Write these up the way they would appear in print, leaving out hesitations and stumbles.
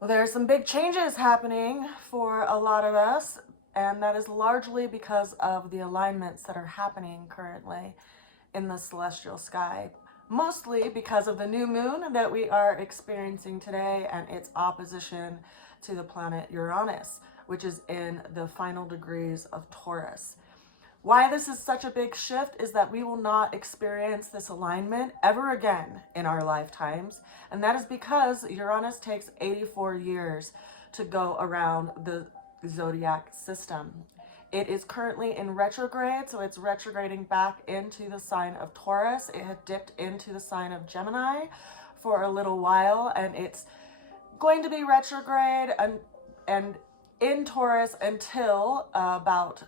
Well, there are some big changes happening for a lot of us, and that is largely because of the alignments that are happening currently in the celestial sky. Mostly because of the new moon that we are experiencing today and its opposition to the planet Uranus, which is in the final degrees of Taurus. Why this is such a big shift is that we will not experience this alignment ever again in our lifetimes. And that is because Uranus takes 84 years to go around the zodiac system. It is currently in retrograde, so it's retrograding back into the sign of Taurus. It had dipped into the sign of Gemini for a little while, and it's going to be retrograde and in Taurus until about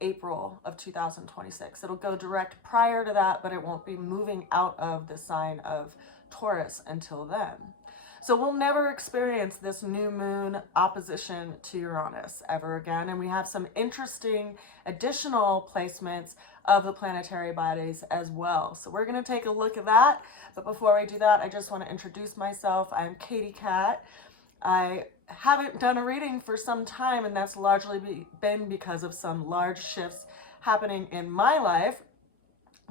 April of 2026. It'll go direct prior to that, but it won't be moving out of the sign of Taurus until then. So we'll never experience this new moon opposition to Uranus ever again. And we have some interesting additional placements of the planetary bodies as well. So we're going to take a look at that. But before we do that, I just want to introduce myself. I'm Katie Cat. I haven't done a reading for some time, and that's largely been because of some large shifts happening in my life.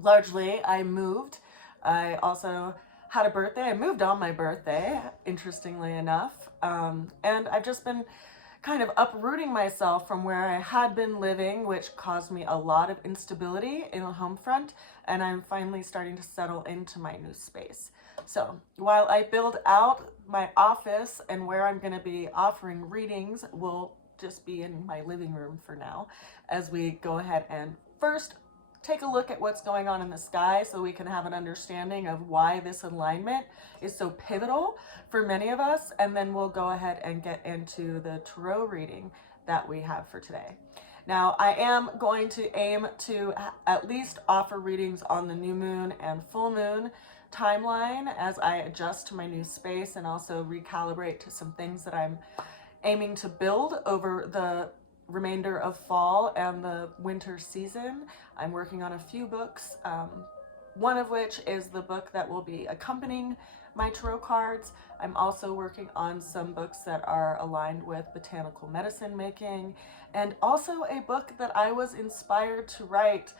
Largely, I moved. I also had a birthday. I moved on my birthday, interestingly enough. And I've just been kind of uprooting myself from where I had been living, which caused me a lot of instability in the home front. And I'm finally starting to settle into my new space. So while I build out my office and where I'm going to be offering readings will just be in my living room for now, as we go ahead and first take a look at what's going on in the sky so we can have an understanding of why this alignment is so pivotal for many of us. And then we'll go ahead and get into the tarot reading that we have for today. Now, I am going to aim to at least offer readings on the new moon and full moon timeline as I adjust to my new space and also recalibrate to some things that I'm aiming to build over the remainder of fall and the winter season. I'm working on a few books, one of which is the book that will be accompanying my tarot cards. I'm also working on some books that are aligned with botanical medicine making, and also a book that I was inspired to write,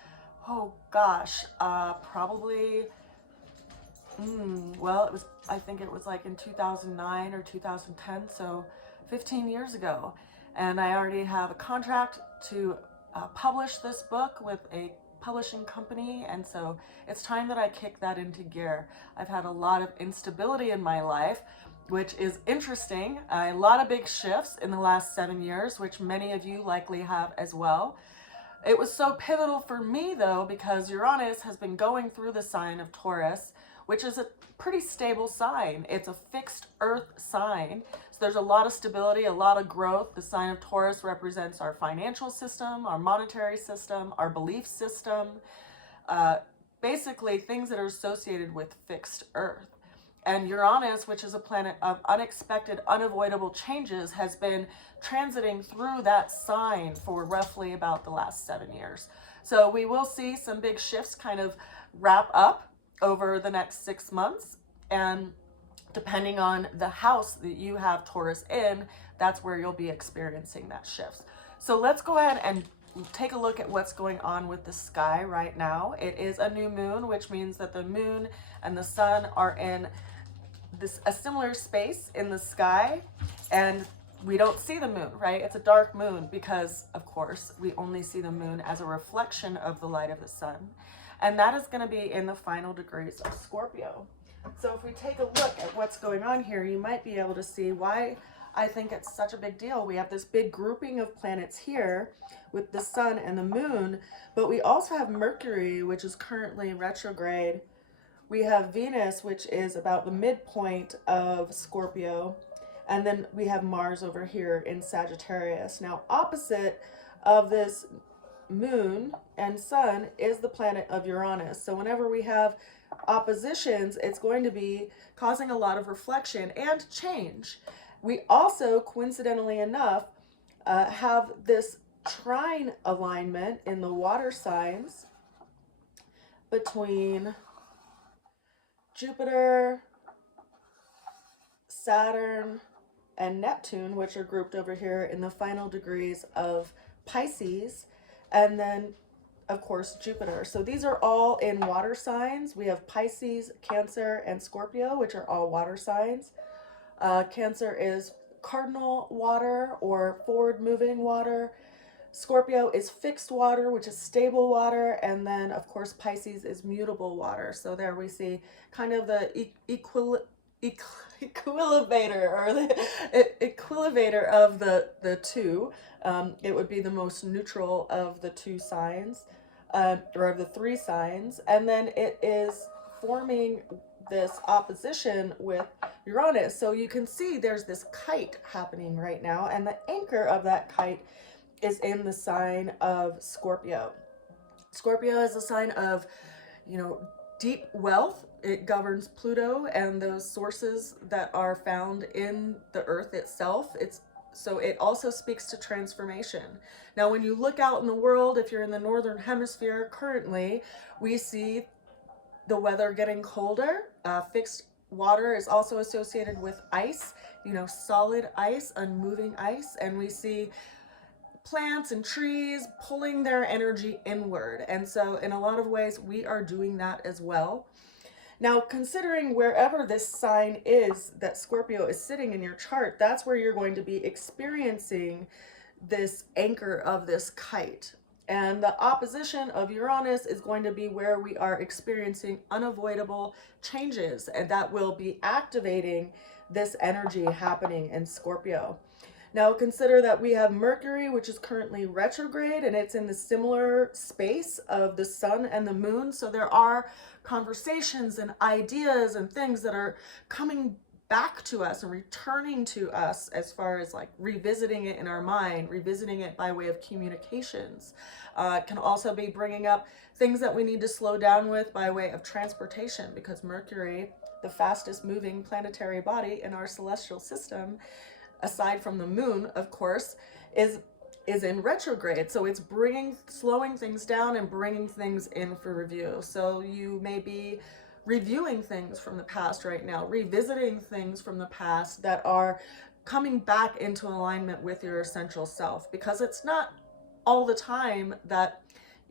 oh gosh, probably well, I think it was like in 2009 or 2010, so 15 years ago. And I already have a contract to publish this book with a publishing company, and so it's time that I kick that into gear. I've had a lot of instability in my life, which is interesting. A lot of big shifts in the last 7 years, which many of you likely have as well. It was so pivotal for me, though, because Uranus has been going through the sign of Taurus, which is a pretty stable sign. It's a fixed earth sign. So there's a lot of stability, a lot of growth. The sign of Taurus represents our financial system, our monetary system, our belief system, basically things that are associated with fixed earth. And Uranus, which is a planet of unexpected, unavoidable changes, has been transiting through that sign for roughly about the last 7 years. So we will see some big shifts kind of wrap up over the next 6 months. And depending on the house that you have Taurus in, that's where you'll be experiencing that shift. So let's go ahead and take a look at what's going on with the sky right now. It is a new moon, which means that the moon and the sun are in a similar space in the sky, and we don't see the moon, right? It's a dark moon because, of course, we only see the moon as a reflection of the light of the sun. And that is going to be in the final degrees of Scorpio. So if we take a look at what's going on here, you might be able to see why I think it's such a big deal. We have this big grouping of planets here with the sun and the moon, but we also have Mercury, which is currently retrograde. We have Venus, which is about the midpoint of Scorpio, and then we have Mars over here in Sagittarius. Now, opposite of this moon and sun is the planet of Uranus. So whenever we have oppositions, it's going to be causing a lot of reflection and change. We also, coincidentally enough, have this trine alignment in the water signs between Jupiter, Saturn, and Neptune, which are grouped over here in the final degrees of Pisces, and then of course Jupiter. So these are all in water signs. We have Pisces, Cancer, and Scorpio, which are all water signs. Cancer is cardinal water or forward moving water. Scorpio is fixed water, which is stable water, and then of course Pisces is mutable water. So there we see kind of the equilivator or the equilivator of the two. It would be the most neutral of the two signs, or of the three signs, and then it is forming this opposition with Uranus. So you can see there's this kite happening right now, and the anchor of that kite is in the sign of Scorpio. Scorpio is a sign of, deep wealth. It governs Pluto and those sources that are found in the earth itself. So it also speaks to transformation. Now, when you look out in the world, if you're in the northern hemisphere currently, we see the weather getting colder. Fixed water is also associated with ice, solid ice, unmoving ice, and we see plants and trees pulling their energy inward. And so in a lot of ways, we are doing that as well. Now, considering wherever this sign is that Scorpio is sitting in your chart, that's where you're going to be experiencing this anchor of this kite. And the opposition of Uranus is going to be where we are experiencing unavoidable changes, and that will be activating this energy happening in Scorpio. Now consider that we have Mercury, which is currently retrograde, and it's in the similar space of the sun and the moon. So there are conversations and ideas and things that are coming back to us and returning to us as far as like revisiting it in our mind, revisiting it by way of communications. It can also be bringing up things that we need to slow down with by way of transportation, because Mercury, the fastest moving planetary body in our celestial system, aside from the moon, of course, is in retrograde. So it's slowing things down and bringing things in for review. So you may be reviewing things from the past right now, revisiting things from the past that are coming back into alignment with your essential self, because it's not all the time that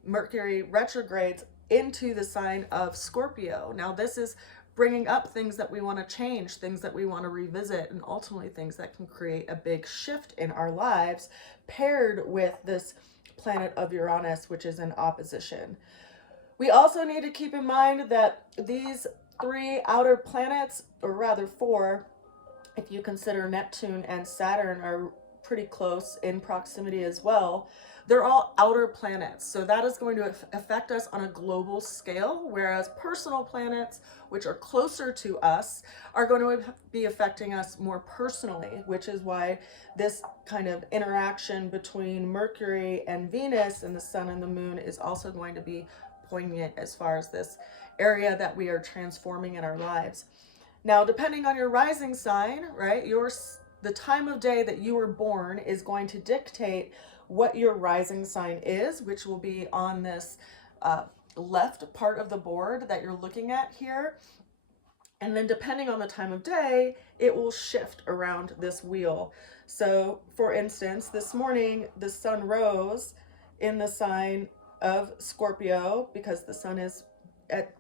Mercury retrogrades into the sign of Scorpio. Now, this is bringing up things that we want to change, things that we want to revisit, and ultimately things that can create a big shift in our lives, paired with this planet of Uranus, which is in opposition. We also need to keep in mind that these three outer planets, or rather four, if you consider Neptune and Saturn are pretty close in proximity as well, they're all outer planets. So that is going to affect us on a global scale, whereas personal planets, which are closer to us, are going to be affecting us more personally, which is why this kind of interaction between Mercury and Venus and the sun and the moon is also going to be poignant as far as this area that we are transforming in our lives. Now, depending on your rising sign, right, the time of day that you were born is going to dictate what your rising sign is, which will be on this left part of the board that you're looking at here. And then depending on the time of day, it will shift around this wheel. So for instance, this morning, the sun rose in the sign of Scorpio because the sun is at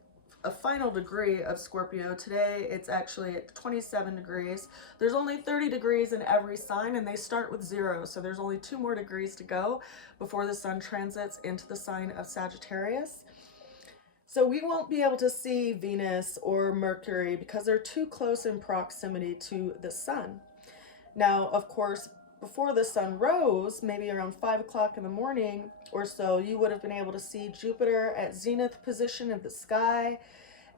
a final degree of Scorpio. Today, it's actually at 27 degrees. There's only 30 degrees in every sign, and they start with 0. So there's only 2 more degrees to go before the sun transits into the sign of Sagittarius. So we won't be able to see Venus or Mercury because they're too close in proximity to the sun. Now, of course, before the sun rose, maybe around 5 o'clock in the morning or so, you would have been able to see Jupiter at zenith position of the sky.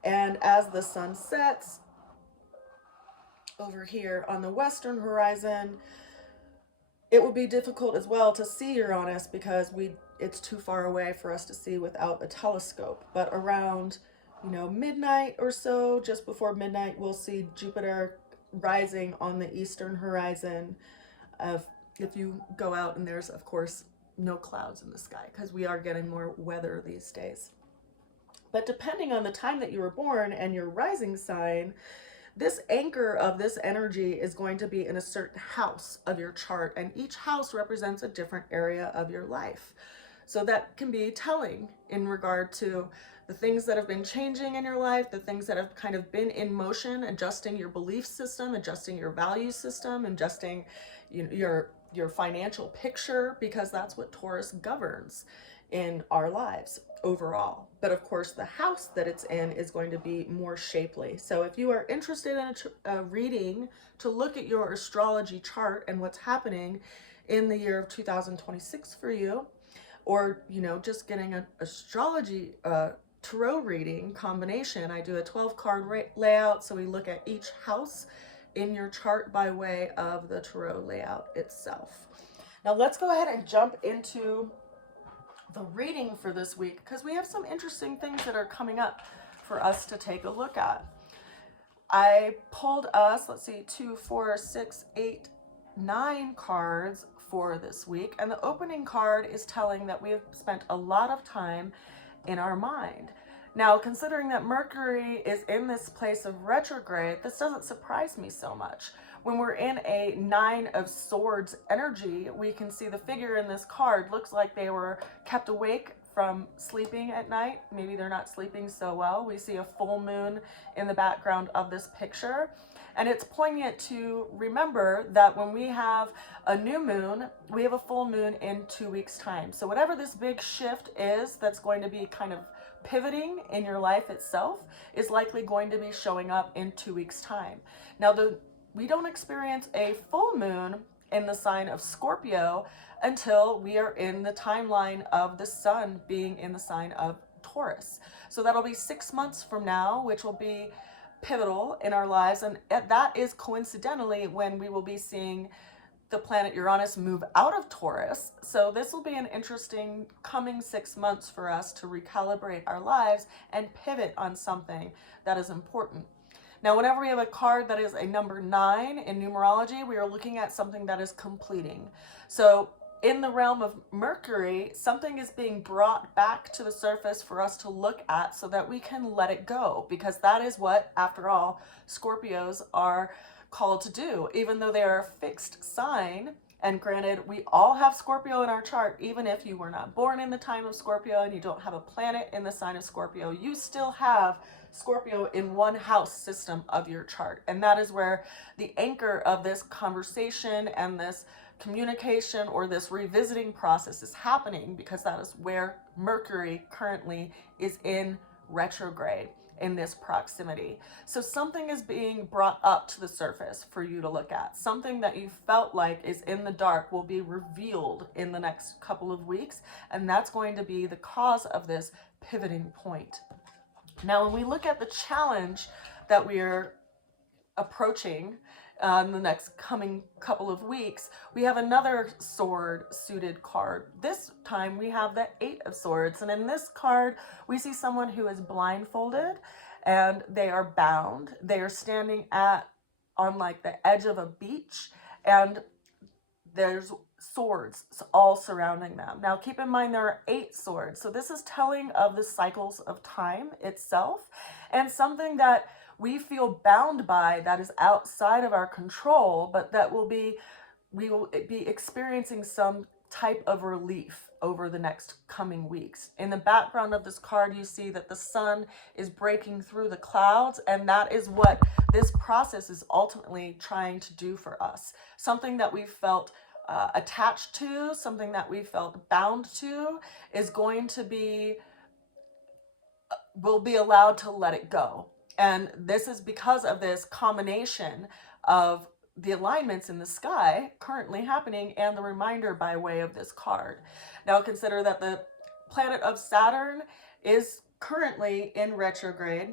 And as the sun sets over here on the western horizon, it will be difficult as well to see Uranus because it's too far away for us to see without a telescope. But around, midnight or so, just before midnight, we'll see Jupiter rising on the eastern horizon. If you go out and there's, of course, no clouds in the sky, because we are getting more weather these days. But depending on the time that you were born and your rising sign, This anchor of this energy is going to be in a certain house of your chart, and each house represents a different area of your life. So that can be telling in regard to the things that have been changing in your life, the things that have kind of been in motion, adjusting your belief system, adjusting your value system, adjusting your financial picture, because that's what Taurus governs in our lives overall. But of course, the house that it's in is going to be more shapely. So if you are interested in a reading to look at your astrology chart and what's happening in the year of 2026 for you, or just getting an astrology tarot reading combination, I do a 12 card layout, so we look at each house in your chart by way of the tarot layout itself. Now let's go ahead and jump into the reading for this week, because we have some interesting things that are coming up for us to take a look at. I pulled us, 2, 4, 6, 8, 9 cards for this week, and the opening card is telling that we have spent a lot of time in our mind. Now, considering that Mercury is in this place of retrograde, this doesn't surprise me so much. When we're in a 9 of Swords energy, we can see the figure in this card looks like they were kept awake from sleeping at night. Maybe they're not sleeping so well. We see a full moon in the background of this picture. And it's poignant to remember that when we have a new moon, we have a full moon in 2 weeks' time. So whatever this big shift is that's going to be kind of pivoting in your life itself is likely going to be showing up in 2 weeks' time. Now, we don't experience a full moon in the sign of Scorpio until we are in the timeline of the sun being in the sign of Taurus. So that'll be 6 months from now, which will be pivotal in our lives, and that is coincidentally when we will be seeing the planet Uranus move out of Taurus. So this will be an interesting coming 6 months for us to recalibrate our lives and pivot on something that is important. Now, whenever we have a card that is a number 9 in numerology, we are looking at something that is completing. So in the realm of Mercury, something is being brought back to the surface for us to look at so that we can let it go, because that is what, after all, Scorpios are called to do. Even though they are a fixed sign, and granted, we all have Scorpio in our chart, even if you were not born in the time of Scorpio and you don't have a planet in the sign of Scorpio, you still have Scorpio in one house system of your chart. And that is where the anchor of this conversation and this communication or this revisiting process is happening, because that is where Mercury currently is in retrograde in this proximity. So something is being brought up to the surface for you to look at. Something that you felt like is in the dark will be revealed in the next couple of weeks, and that's going to be the cause of this pivoting point. Now, when we look at the challenge that we are approaching in the next coming couple of weeks, we have another sword suited card. This time we have the 8 of Swords, and in this card we see someone who is blindfolded and they are bound. They are standing on like the edge of a beach, and there's swords all surrounding them. Now keep in mind there are 8 swords, so this is telling of the cycles of time itself, and something that we feel bound by that is outside of our control, but that we will be experiencing some type of relief over the next coming weeks. In the background of this card, you see that the sun is breaking through the clouds, and that is what this process is ultimately trying to do for us. Something that we felt attached to, something that we felt bound to, is going to be, will be allowed to let it go. And this is because of this combination of the alignments in the sky currently happening and the reminder by way of this card. Now consider that the planet of Saturn is currently in retrograde.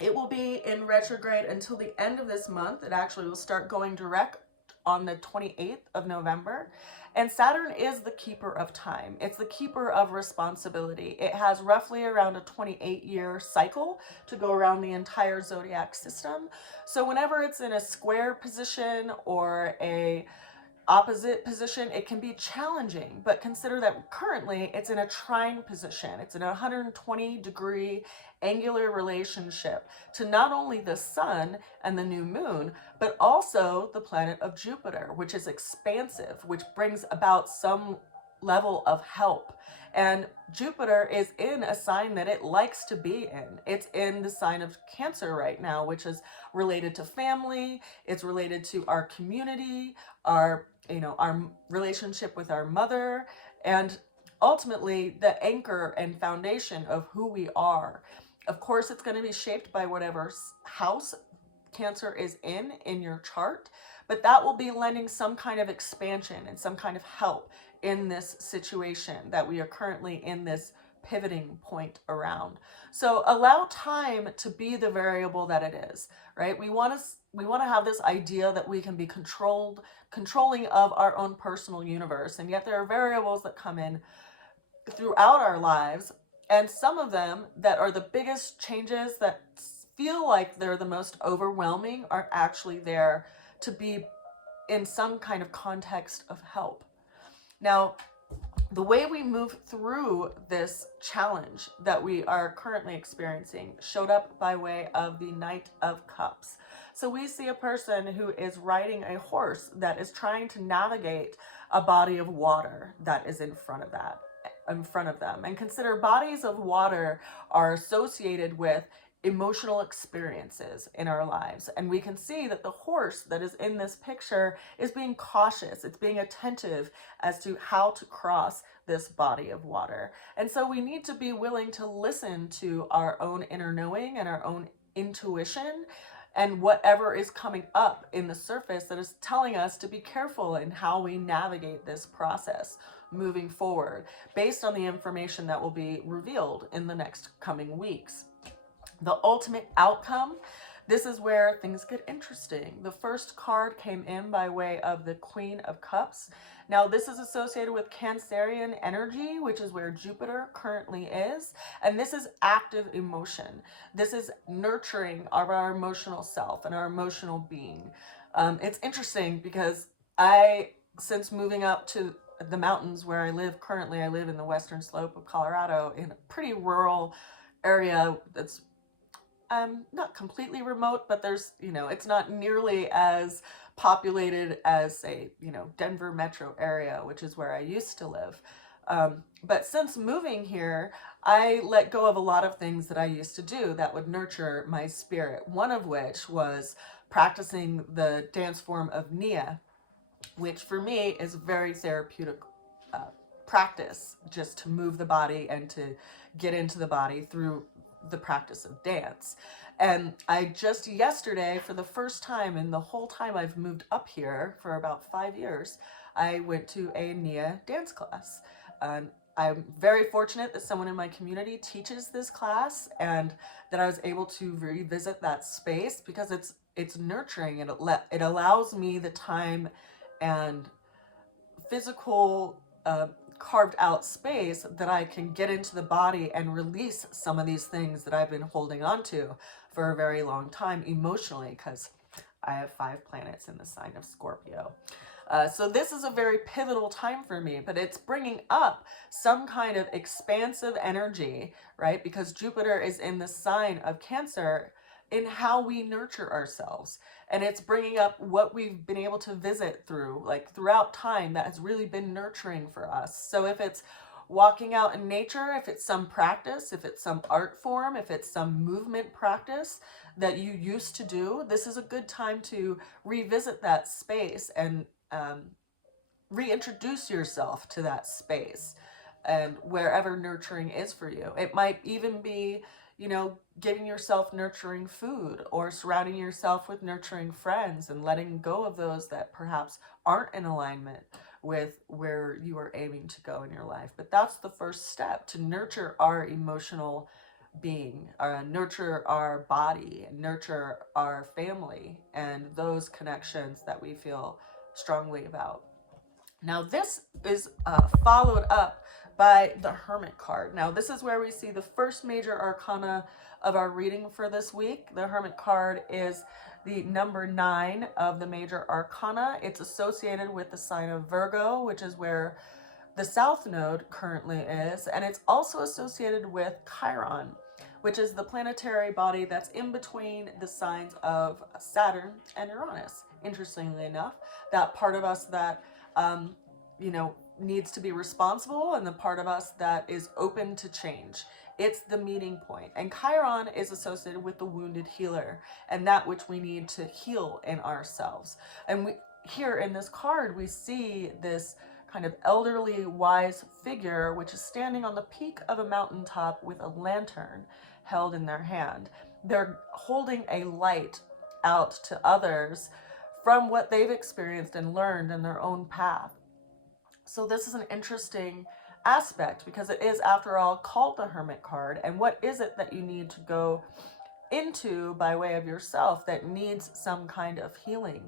It will be in retrograde until the end of this month. It actually will start going direct on the 28th of November. And Saturn is the keeper of time. It's the keeper of responsibility. It has roughly around a 28-year cycle to go around the entire zodiac system. So whenever it's in a square position or a opposite position, it can be challenging, but consider that currently it's in a trine position. It's in a 120-degree angular relationship to not only the sun and the new moon, but also the planet of Jupiter, which is expansive, which brings about some level of help. And Jupiter is in a sign that it likes to be in. It's in the sign of Cancer right now, which is related to family, it's related to our community, our relationship with our mother, and ultimately the anchor and foundation of who we are. Of course, it's going to be shaped by whatever house Cancer is in your chart, but that will be lending some kind of expansion and some kind of help in this situation that we are currently in this pivoting point around. So allow time to be the variable that it is, right? We want to have this idea that we can be controlling of our own personal universe, and yet there are variables that come in throughout our lives, and some of them that are the biggest changes that feel like they're the most overwhelming are actually there to be in some kind of context of help. Now, the way we move through this challenge that we are currently experiencing showed up by way of the Knight of Cups. So we see a person who is riding a horse that is trying to navigate a body of water that is in front of them. And consider bodies of water are associated with emotional experiences in our lives. And we can see that the horse that is in this picture is being cautious. It's being attentive as to how to cross this body of water. And so we need to be willing to listen to our own inner knowing and our own intuition and whatever is coming up in the surface that is telling us to be careful in how we navigate this process moving forward based on the information that will be revealed in the next coming weeks. The ultimate outcome, this is where things get interesting. The first card came in by way of the Queen of Cups. Now, this is associated with Cancerian energy, which is where Jupiter currently is. And this is active emotion. This is nurturing of our emotional self and our emotional being. It's interesting because since moving up to the mountains where I live currently, I live in the western slope of Colorado in a pretty rural area that's not completely remote, but there's, it's not nearly as populated as, say, Denver metro area, which is where I used to live. But since moving here, I let go of a lot of things that I used to do that would nurture my spirit. One of which was practicing the dance form of Nia, which for me is very therapeutic practice, just to move the body and to get into the body through the practice of dance. And I just yesterday, for the first time in the whole time I've moved up here for about 5 years, I went to a Nia dance class. I'm very fortunate that someone in my community teaches this class and that I was able to revisit that space because it's nurturing and it allows me the time and physical carved out space that I can get into the body and release some of these things that I've been holding on to for a very long time emotionally, because I have 5 planets in the sign of Scorpio. So this is a very pivotal time for me, but it's bringing up some kind of expansive energy, right? Because Jupiter is in the sign of Cancer, in how we nurture ourselves. And it's bringing up what we've been able to visit through, like throughout time, that has really been nurturing for us. So if it's walking out in nature, if it's some practice, if it's some art form, if it's some movement practice that you used to do, this is a good time to revisit that space and reintroduce yourself to that space and wherever nurturing is for you. It might even be, giving yourself nurturing food or surrounding yourself with nurturing friends and letting go of those that perhaps aren't in alignment with where you are aiming to go in your life. But that's the first step, to nurture our emotional being, nurture our body, nurture our family and those connections that we feel strongly about. Now, this is followed up by the Hermit card. Now, this is where we see the first major arcana of our reading for this week. The Hermit card is the number 9 of the major arcana. It's associated with the sign of Virgo, which is where the South Node currently is, and it's also associated with Chiron, which is the planetary body that's in between the signs of Saturn and Uranus. Interestingly enough, that part of us that, needs to be responsible and the part of us that is open to change. It's the meeting point. And Chiron is associated with the wounded healer and that which we need to heal in ourselves. And here in this card, we see this kind of elderly, wise figure, which is standing on the peak of a mountaintop with a lantern held in their hand. They're holding a light out to others from what they've experienced and learned in their own path. So this is an interesting aspect because it is, after all, called the Hermit card. And what is it that you need to go into by way of yourself that needs some kind of healing?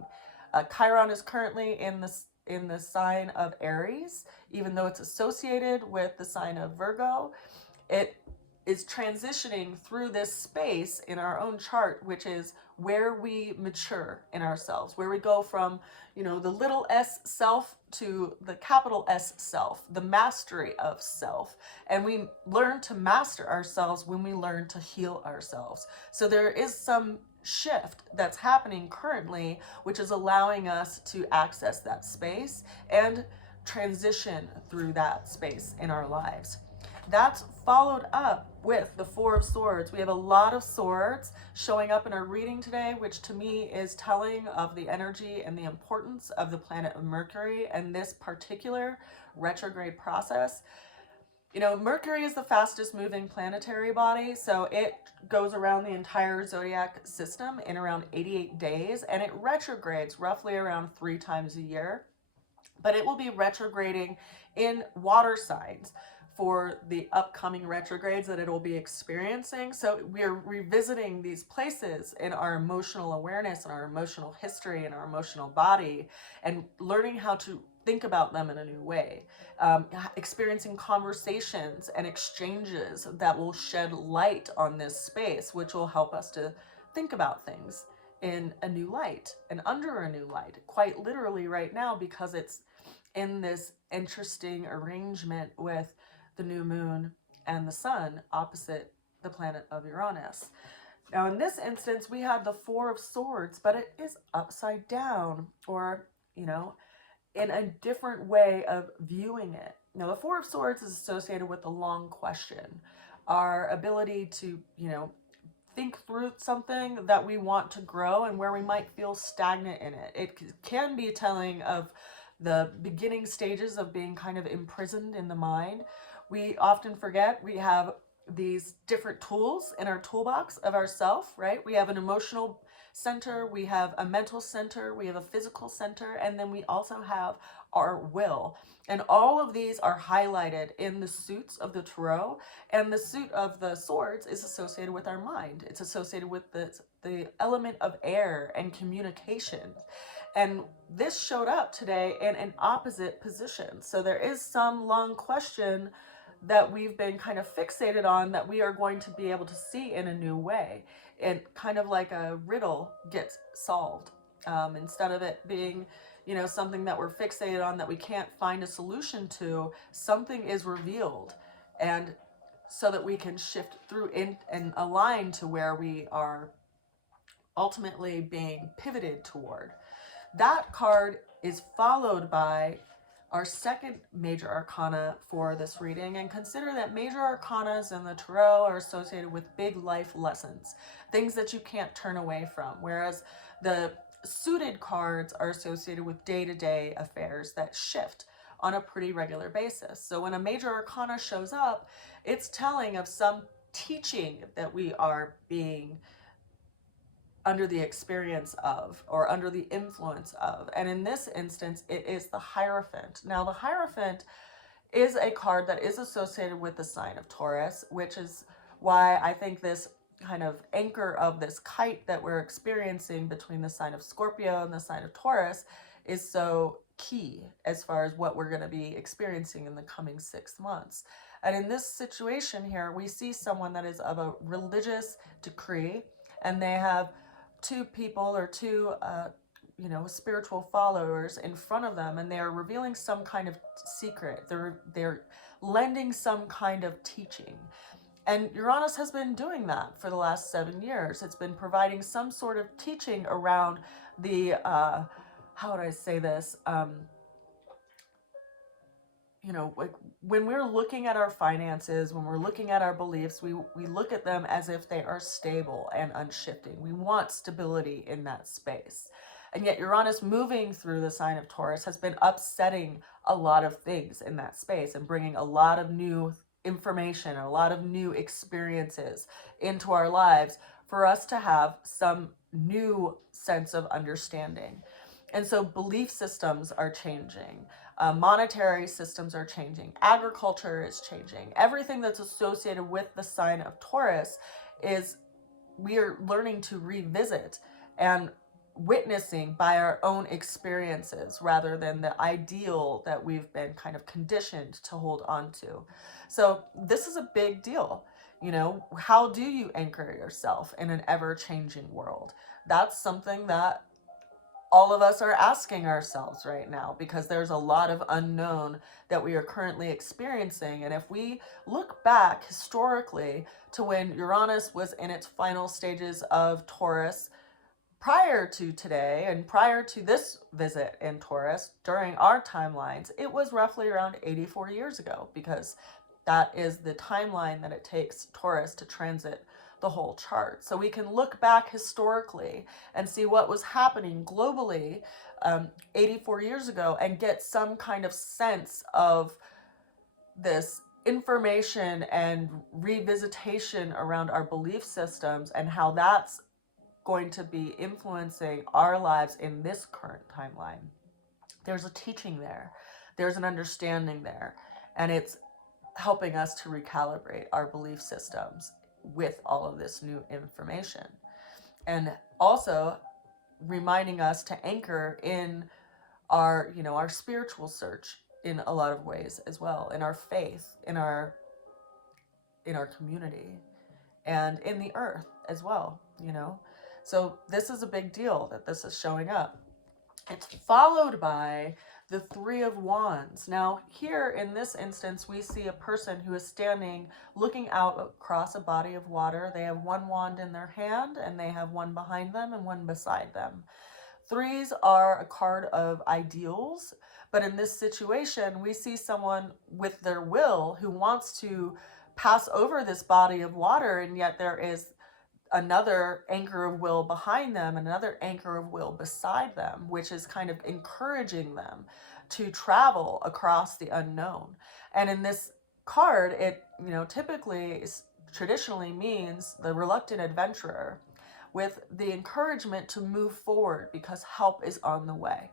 Chiron is currently in the sign of Aries, even though it's associated with the sign of Virgo. It is transitioning through this space in our own chart, which is where we mature in ourselves, where we go from, the little s self to the capital S self, the mastery of self. And we learn to master ourselves when we learn to heal ourselves. So there is some shift that's happening currently, which is allowing us to access that space and transition through that space in our lives. That's followed up with the Four of Swords. We have a lot of swords showing up in our reading today, which to me is telling of the energy and the importance of the planet of Mercury and this particular retrograde process. Mercury is the fastest moving planetary body, so it goes around the entire zodiac system in around 88 days, and it retrogrades roughly around 3 times a year. But it will be retrograding in water signs for the upcoming retrogrades that it'll be experiencing. So we're revisiting these places in our emotional awareness and our emotional history and our emotional body and learning how to think about them in a new way, experiencing conversations and exchanges that will shed light on this space, which will help us to think about things in a new light and under a new light, quite literally right now, because it's in this interesting arrangement with the new moon and the sun opposite the planet of Uranus. Now, in this instance, we had the Four of Swords, but it is upside down, or, in a different way of viewing it. Now, the Four of Swords is associated with the long question, our ability to, think through something that we want to grow and where we might feel stagnant in it. It can be telling of the beginning stages of being kind of imprisoned in the mind. We often forget we have these different tools in our toolbox of ourself, right? We have an emotional center, we have a mental center, we have a physical center, and then we also have our will. And all of these are highlighted in the suits of the Tarot, and the suit of the Swords is associated with our mind. It's associated with the element of air and communication. And this showed up today in an opposite position. So there is some long question that we've been kind of fixated on that we are going to be able to see in a new way. And kind of like a riddle gets solved. Instead of it being, something that we're fixated on that we can't find a solution to, something is revealed. And so that we can shift through and align to where we are ultimately being pivoted toward. That card is followed by our second major arcana for this reading, and consider that major arcanas in the Tarot are associated with big life lessons, things that you can't turn away from, whereas the suited cards are associated with day-to-day affairs that shift on a pretty regular basis. So when a major arcana shows up, it's telling of some teaching that we are being under the experience of, or under the influence of. And in this instance, it is the Hierophant. Now, the Hierophant is a card that is associated with the sign of Taurus, which is why I think this kind of anchor of this kite that we're experiencing between the sign of Scorpio and the sign of Taurus is so key as far as what we're going to be experiencing in the coming 6 months. And in this situation here, we see someone that is of a religious decree, and they have two people or two spiritual followers in front of them, and they're revealing some kind of secret. They're lending some kind of teaching. And Uranus has been doing that for the last 7 years. It's been providing some sort of teaching around the, how would I say this? Like when we're looking at our finances, when we're looking at our beliefs, we look at them as if they are stable and unshifting. We want stability in that space. And yet Uranus moving through the sign of Taurus has been upsetting a lot of things in that space and bringing a lot of new information, a lot of new experiences into our lives for us to have some new sense of understanding. And so belief systems are changing. Monetary systems are changing. Agriculture is changing. Everything that's associated with the sign of Taurus is we are learning to revisit and witnessing by our own experiences rather than the ideal that we've been kind of conditioned to hold on to. So this is a big deal. How do you anchor yourself in an ever-changing world? That's something that all of us are asking ourselves right now, because there's a lot of unknown that we are currently experiencing. And if we look back historically to when Uranus was in its final stages of Taurus prior to today and prior to this visit in Taurus during our timelines, it was roughly around 84 years ago, because that is the timeline that it takes Taurus to transit the whole chart. So we can look back historically and see what was happening globally 84 years ago and get some kind of sense of this information and revisitation around our belief systems and how that's going to be influencing our lives in this current timeline. There's a teaching there. There's an understanding there. And it's helping us to recalibrate our belief systems with all of this new information, and also reminding us to anchor in our spiritual search in a lot of ways as well, in our faith, in our community, and in the earth as well. So this is a big deal that this is showing up. It's followed by the Three of Wands. Now, here in this instance, we see a person who is standing, looking out across a body of water. They have one wand in their hand, and they have one behind them and one beside them. Threes are a card of ideals, but in this situation, we see someone with their will who wants to pass over this body of water, and yet there is another anchor of will behind them, another anchor of will beside them, which is kind of encouraging them to travel across the unknown. And in this card, it typically traditionally means the reluctant adventurer, with the encouragement to move forward because help is on the way.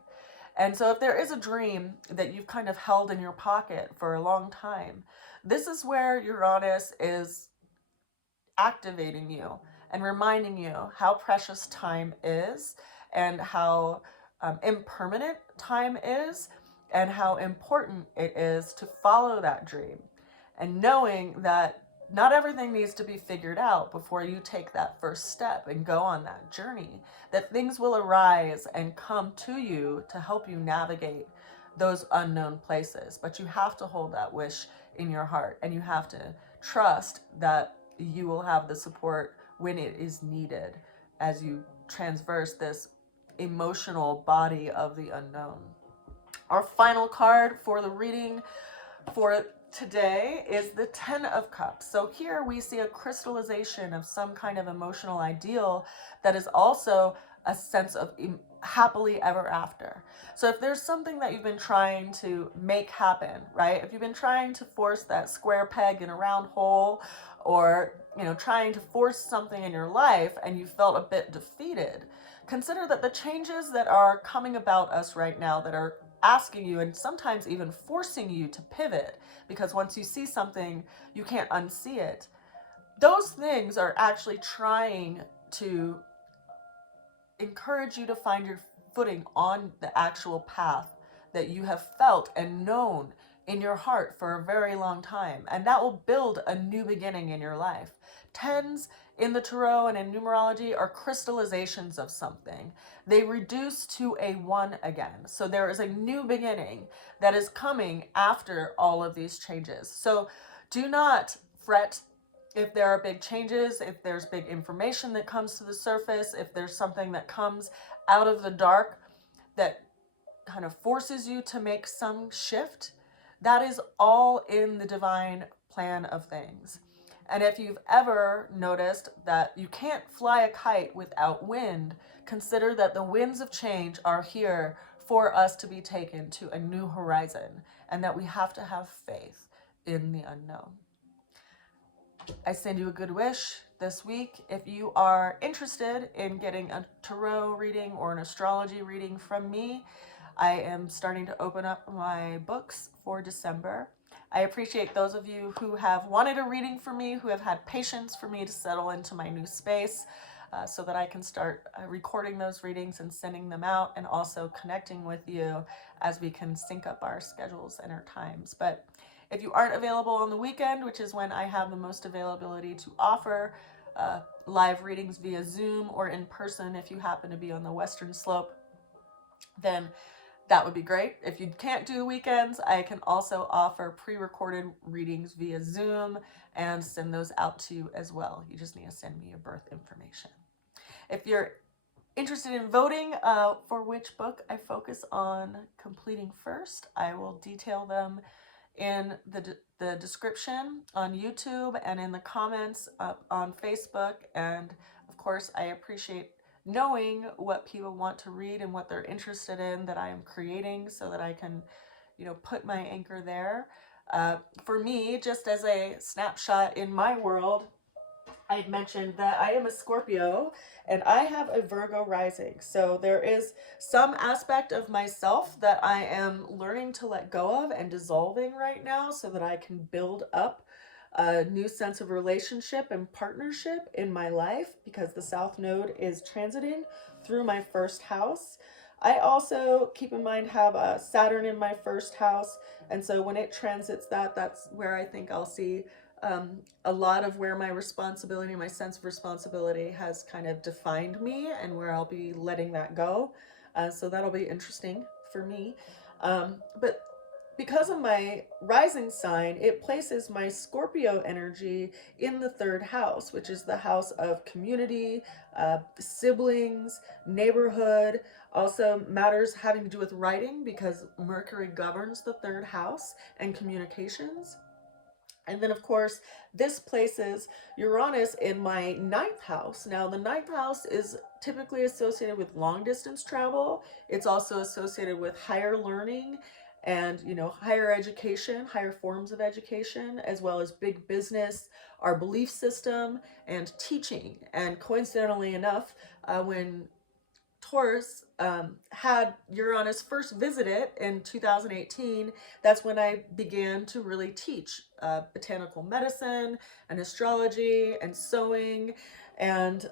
And so if there is a dream that you've kind of held in your pocket for a long time, this is where Uranus is activating you and reminding you how precious time is, and how impermanent time is, and how important it is to follow that dream, and knowing that not everything needs to be figured out before you take that first step and go on that journey, that things will arise and come to you to help you navigate those unknown places. But you have to hold that wish in your heart, and you have to trust that you will have the support when it is needed as you transverse this emotional body of the unknown. Our final card for the reading for today is the Ten of Cups. So here we see a crystallization of some kind of emotional ideal that is also a sense of happily ever after. So if there's something that you've been trying to make happen, right? If you've been trying to force that square peg in a round hole, or trying to force something in your life and you felt a bit defeated, consider that the changes that are coming about us right now, that are asking you and sometimes even forcing you to pivot, because once you see something, you can't unsee it. Those things are actually trying to encourage you to find your footing on the actual path that you have felt and known in your heart for a very long time. And that will build a new beginning in your life. Tens in the tarot and in numerology are crystallizations of something. They reduce to a one again. So there is a new beginning that is coming after all of these changes. So do not fret if there are big changes, if there's big information that comes to the surface, if there's something that comes out of the dark that kind of forces you to make some shift. That is all in the divine plan of things. And if you've ever noticed that you can't fly a kite without wind, consider that the winds of change are here for us to be taken to a new horizon, and that we have to have faith in the unknown. I send you a good wish this week. If you are interested in getting a tarot reading or an astrology reading from me, I am starting to open up my books for December. I appreciate those of you who have wanted a reading from me, who have had patience for me to settle into my new space so that I can start recording those readings and sending them out, and also connecting with you as we can sync up our schedules and our times. But if you aren't available on the weekend, which is when I have the most availability to offer live readings via Zoom or in person, if you happen to be on the Western Slope, then that would be great. If you can't do weekends, I can also offer pre-recorded readings via Zoom and send those out to you as well. You just need to send me your birth information. If you're interested in voting for which book I focus on completing first, I will detail them in the description on YouTube and in the comments on Facebook. And of course, I appreciate knowing what people want to read and what they're interested in that I am creating, so that I can, put my anchor there. For me, just as a snapshot in my world, I had mentioned that I am a Scorpio and I have a Virgo rising. So there is some aspect of myself that I am learning to let go of and dissolving right now, so that I can build up a new sense of relationship and partnership in my life, because the South Node is transiting through my first house. I also, keep in mind, have a Saturn in my first house. And so when it transits that's where I think I'll see a lot of where my responsibility, my sense of responsibility has kind of defined me, and where I'll be letting that go. So that'll be interesting for me. But because of my rising sign, it places my Scorpio energy in the third house, which is the house of community, siblings, neighborhood, also matters having to do with writing, because Mercury governs the third house and communications. And then, of course, this places Uranus in my ninth house. Now, the ninth house is typically associated with long distance travel. It's also associated with higher learning and, higher education, higher forms of education, as well as big business, our belief system, and teaching. And coincidentally enough, when Taurus had Uranus first visit it in 2018, that's when I began to really teach botanical medicine and astrology and sewing and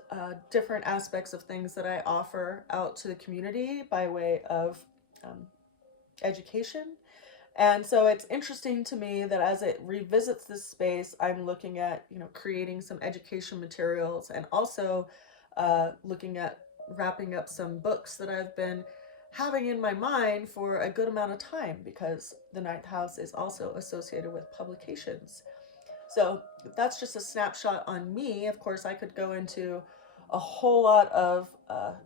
different aspects of things that I offer out to the community by way of education. And so it's interesting to me that as it revisits this space, I'm looking at, creating some education materials, and also looking at wrapping up some books that I've been having in my mind for a good amount of time, because the ninth house is also associated with publications. So that's just a snapshot on me. Of course, I could go into a whole lot of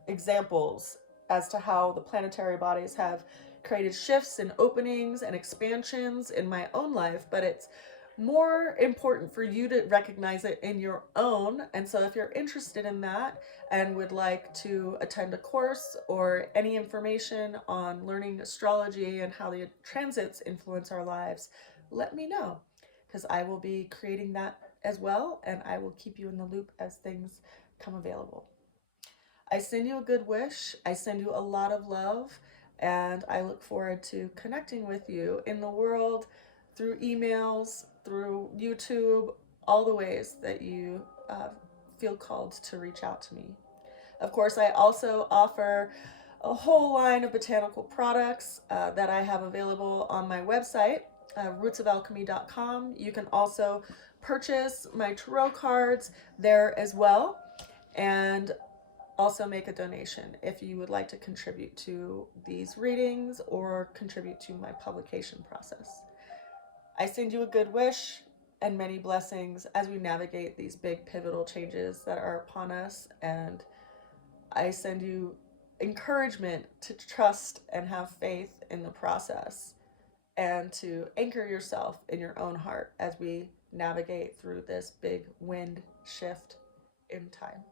examples as to how the planetary bodies have created shifts and openings and expansions in my own life, but it's more important for you to recognize it in your own. And so if you're interested in that and would like to attend a course or any information on learning astrology and how the transits influence our lives, let me know, because I will be creating that as well, and I will keep you in the loop as things come available. I send you a good wish. I send you a lot of love, and I look forward to connecting with you in the world through emails, through YouTube, all the ways that you feel called to reach out to me. Of course, I also offer a whole line of botanical products that I have available on my website, rootsofalchemy.com. You can also purchase my tarot cards there as well, and also make a donation if you would like to contribute to these readings or contribute to my publication process. I send you a good wish and many blessings as we navigate these big pivotal changes that are upon us, and I send you encouragement to trust and have faith in the process and to anchor yourself in your own heart as we navigate through this big wind shift in time.